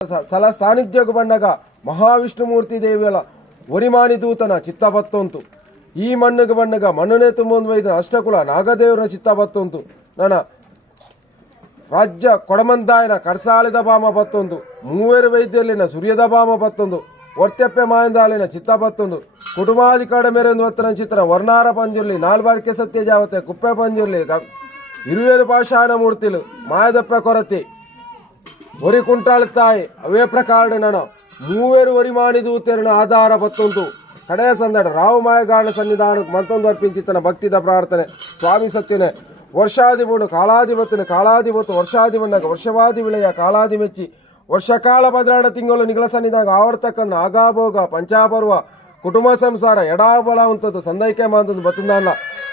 ಸಲ ಸಾನ್ನಿಧ್ಯಕ್ಕೆ ಬಂದಾಗ ಮಹಾವಿಷ್ಣುಮೂರ್ತಿ ದೇವಿಯಲ ಒರಿಮಾನಿ ದೂತನ ಚಿತ್ತ ಬತ್ತೊಂತು. ಈ ಮಣ್ಣಿಗೆ ಬಂದಾಗ ಮಣ್ಣನೇ ತುಂಬೊಂದು ವೈದ್ಯ ಅಷ್ಟಕುಲ ನಾಗದೇವರ ಚಿತ್ತ ಬತ್ತೊಂತು. ನನ್ನ ರಾಜ್ಯ ಕೊಡಮಂದಾಯನ ಕಡಸಾಳಿದ ಭಾಮ ಬತ್ತೊಂದು. ಮೂವೇರು ವೈದ್ಯಲ್ಲಿನ ಸೂರ್ಯದ ಭಾಮ ಬತ್ತೊಂದು. ಒರ್ತೆಪ್ಪೆ ಮಾಯಂದಾಲಿನ ಚಿತ್ತ ಬತ್ತೊಂದು. ಕುಟುಂಬಾದಿ ಕಡಮೆರೆಂದು ವತ್ತನ ಚಿತ್ರ ವರ್ಣಾರ ಪಂಜುರ್ಲಿ ನಾಲ್ಬಾರಿಕೆ ಸತ್ಯ ಜಾವತೆ ಕುಪ್ಪೆ ಪಂಜುರ್ಲಿ ಇರುವೇರು ಪಾಷಾಣ ಮೂರ್ತಿಲು ಮಾಯದಪ್ಪೆ ಕೊರತೆ ಒರಿ ಕುಂಟಾಳುತ್ತಾಯಿ ಅವೇ ಪ್ರಕಾರ ನನ ಮೂವೇರು ಒರಿಮಾನಿ ದೂತೆರನ ಆಧಾರ ಬತ್ತುಂಟು. ಕಡೆಯ ಸಂದಡ ರಾವು ಮಾಯಗಾರಣ ಸನ್ನಿಧಾನಕ್ಕೆ ಮಂತೊಂದು ಅರ್ಪಿಂಚಿತನ ಭಕ್ತಿದ ಪ್ರಾರ್ಥನೆ ಸ್ವಾಮಿ ಸತ್ಯನೆ ವರ್ಷಾದಿಬುಡು ಕಾಳಾಧಿಪತಿನ ಕಾಳಾಧಿಪತ್ತು ವರ್ಷಾದಿಬಣ್ಣಗ ವರ್ಷವಾದಿ ವಿಳೆಯ ಕಾಳಾದಿ ಮೆಚ್ಚಿ ವರ್ಷಕಾಲ ಭದ್ರಾಡ ತಿಂಗಳು ನಿಗಳ ಸನ್ನಿಧಾನ ಆವರ್ತಕ್ಕನ್ನ ಆಗಾಭೋಗ ಪಂಚಾಪರ್ವ ಕುಟುಂಬ ಸಂಸಾರ ಎಡಾಬಳ ಉಂಟದ್ದು ಸಂದೈಕೆ ಮಾಂತದ್ದು ಬತ್ತಂದಲ್ಲ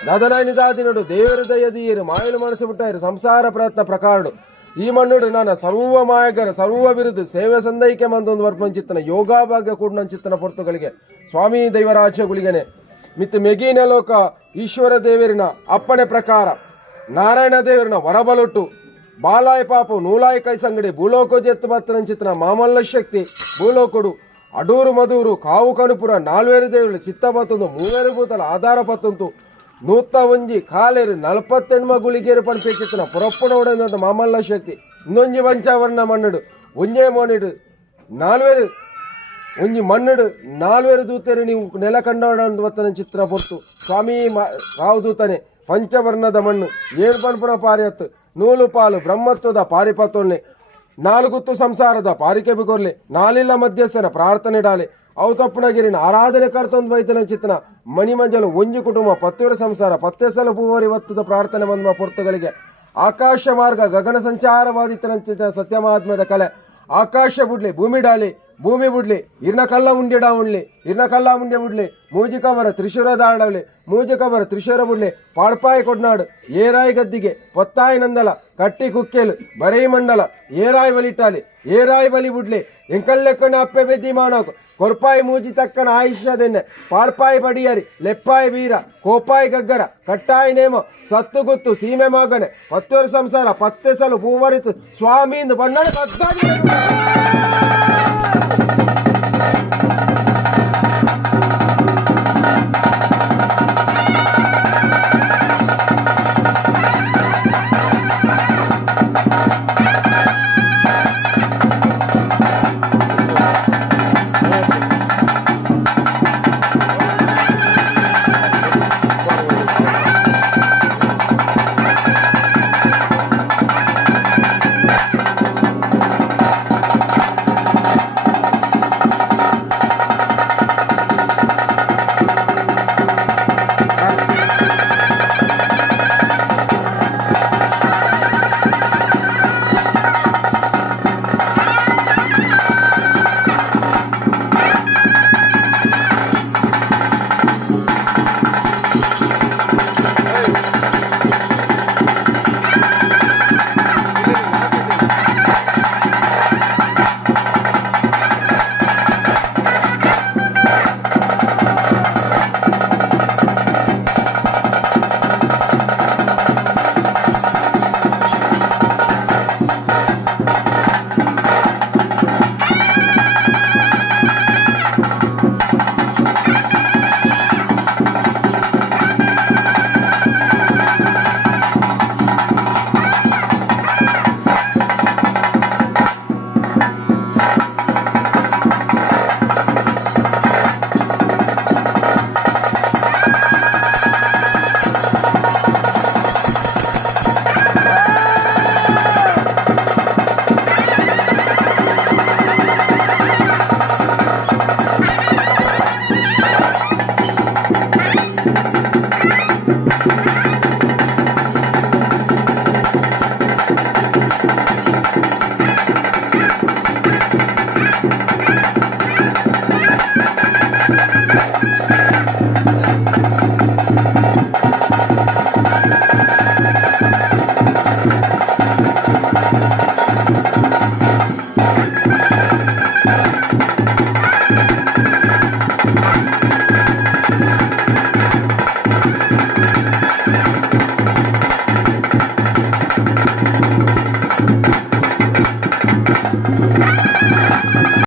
ನದನ ನಿದಾದಿನಡು ದೇವರು ದಯದೀಯರು ಮಾಯಲು ಮನಸ್ಸು ಬಿಟ್ಟಾರು ಸಂಸಾರ ಪ್ರಯತ್ನ ಪ್ರಕಾರಡು ಈ ಮಣ್ಣುಡು ನಾನು ಸರ್ವ ಮಾಯಗರ ಸರ್ವ ವಿರುದ್ಧ ಸೇವೆ ಸಂದೈಕೆ ಮಂದೊಂದು ವರ್ಪಂಚಿತ್ತನ ಯೋಗಾಭಾಗ್ಯ ಕೂಡ ಚಿತ್ತನ ಪೊರ್ತುಗಳಿಗೆ ಸ್ವಾಮಿ ದೈವರಾಜ್ಯ ಗುಳಿಗನೆ ಮಿತ್ತು ಮೆಗೀನ ಲೋಕ ಈಶ್ವರ ದೇವರಿನ ಅಪ್ಪಣೆ ಪ್ರಕಾರ ನಾರಾಯಣ ದೇವರಿನ ವರಬಲೊಟ್ಟು ಬಾಲಾಯ ಪಾಪು ನೂಲಾಯ ಕೈ ಸಂಗಡಿ ಭೂಲೋಕ ಜೆತ್ತು ಬತ್ತನ ಚಿತ್ತನ ಮಾಮಲ್ಲ ಶಕ್ತಿ ಭೂಲೋಕುಡು ಅಡೂರು ಮಧೂರು ಕಾವು ಕಣುಪುರ ನಾಲ್ವೇರು ದೇವರು ಚಿತ್ತ ಬತ್ತೊಂದು ಮೂವೇರು ಭೂತಲ ಆಧಾರ ಪತ್ತೊಂತು ನೂತ ಒಂಜಿ ಕಾಲೇರು 48 ಗುಳಿಗೇರು ಪಣಿಸಿನ ಪುರಪ್ಪಣ ಉಡಂತ ಮಾಮಲ್ಲ ಶಕ್ತಿ ಇನ್ನೊಂಜಿ ಪಂಚಾವರಣ ಮಣ್ಣುಡು ಒಂಜೇ ಮೋನಿಡು ನಾಲ್ವೇರು ಒಂಜಿ ಮಣ್ಣುಡು ನಾಲ್ವೇರು ದೂತೇರು ನೀವು ನೆಲ ಕಂಡವತ್ತನ ಚಿತ್ರ ಪೊರ್ತು ಸ್ವಾಮಿ ರಾವು ದೂತನೆ ಪಂಚವರ್ಣದ ಮಣ್ಣು ಏಳು ಪಣಪುಣ ಪಾರಿಯತ್ತು ನೂಲು ಪಾಲು ಬ್ರಹ್ಮತ್ವದ ಪಾರಿಪತ್ತೊಳ್ಳೆ ನಾಲ್ಗುತ್ತು ಸಂಸಾರದ ಪಾರಿಕೆ ಬಿಗೊರ್ಲಿ ನಾಲಿಲ್ಲ ಮಧ್ಯಸ್ಥನ ಪ್ರಾರ್ಥನೆ ಡಾಲೆ ಅವು ತಪ್ಪುನಗಿರಿನ ಆರಾಧನೆ ಕರ್ತೊಂದು ಬೈತನ ಚಿತ್ತನ ಮಣಿಮಂಜಲು ಒಂಜಿ ಕುಟುಂಬ ಪತ್ತೇರು ಸಂಸಾರ ಪತ್ತೆ ಸಲ ಪೂವರಿ ಒತ್ತದ ಪ್ರಾರ್ಥನೆ ಬಂದ ಪೊರ್ತುಗಳಿಗೆ ಆಕಾಶ ಮಾರ್ಗ ಗಗನ ಸಂಚಾರವಾದಿತನ ಚಿತ್ತ ಸತ್ಯಮಹಾತ್ಮದ ಕಲೆ ಆಕಾಶ ಬುಡ್ಲಿ ಭೂಮಿ ಡಾಲಿ ಭೂಮಿ ಬುಡ್ಲಿ ಇರ್ನ ಕಲ್ಲ ಉಂಡಿ ಡಾ ಉಣ್ಲಿ ಇರ್ನ ಕಲ್ಲ ಉಂಡೆ ಬುಡ್ಲಿ ಮೂಜಿಕವರ ತ್ರಿಶೂರ ದಾಡಲಿ ಮೂಜಿಕವರ ತ್ರಿಶೂರ ಬುಡ್ಲಿ ಪಾಡ್ಪಾಯಿ ಕೊಡ್ನಾಡು ಏರಾಯಿ ಗದ್ದಿಗೆ ಪೊತ್ತಾಯಿ ನಂದಲ ಕಟ್ಟಿ ಕುಕ್ಕೇಲು ಬರೈ ಮಂಡಲ ಏರಾಯಿ ಬಲಿಟ್ಟಾಲಿ ಏರಾಯಿ ಬಲಿ ಬುಡ್ಲಿ ಎಂಕಲ್ಲೆಕ್ಕನ ಅಪ್ಪೆ ಬೆದ್ದಿ ಮಾಡೋಕು ಕೊರ್ಪಾಯಿ ಮೂಜಿ ತಕ್ಕನ ಆಯುಷ್ಯದೆನ್ನೆ ಪಾಡ್ಪಾಯಿ ಬಡಿಯರಿ ಲೆಪ್ಪಾಯಿ ಬೀರ ಕೋಪಾಯಿ ಗಗ್ಗರ ಕಟ್ಟಾಯಿ ನೇಮ ಸತ್ತು ಗುತ್ತು ಸೀಮೆ ಮಗನೆ ಪತ್ತೂರು ಸಂಸಾರ ಪತ್ತೆ ಸಲು ಪೂವರಿತು ಸ್ವಾಮಿಯಿಂದ ಬಣ್ಣನ ಕದ್ದಾಗಿ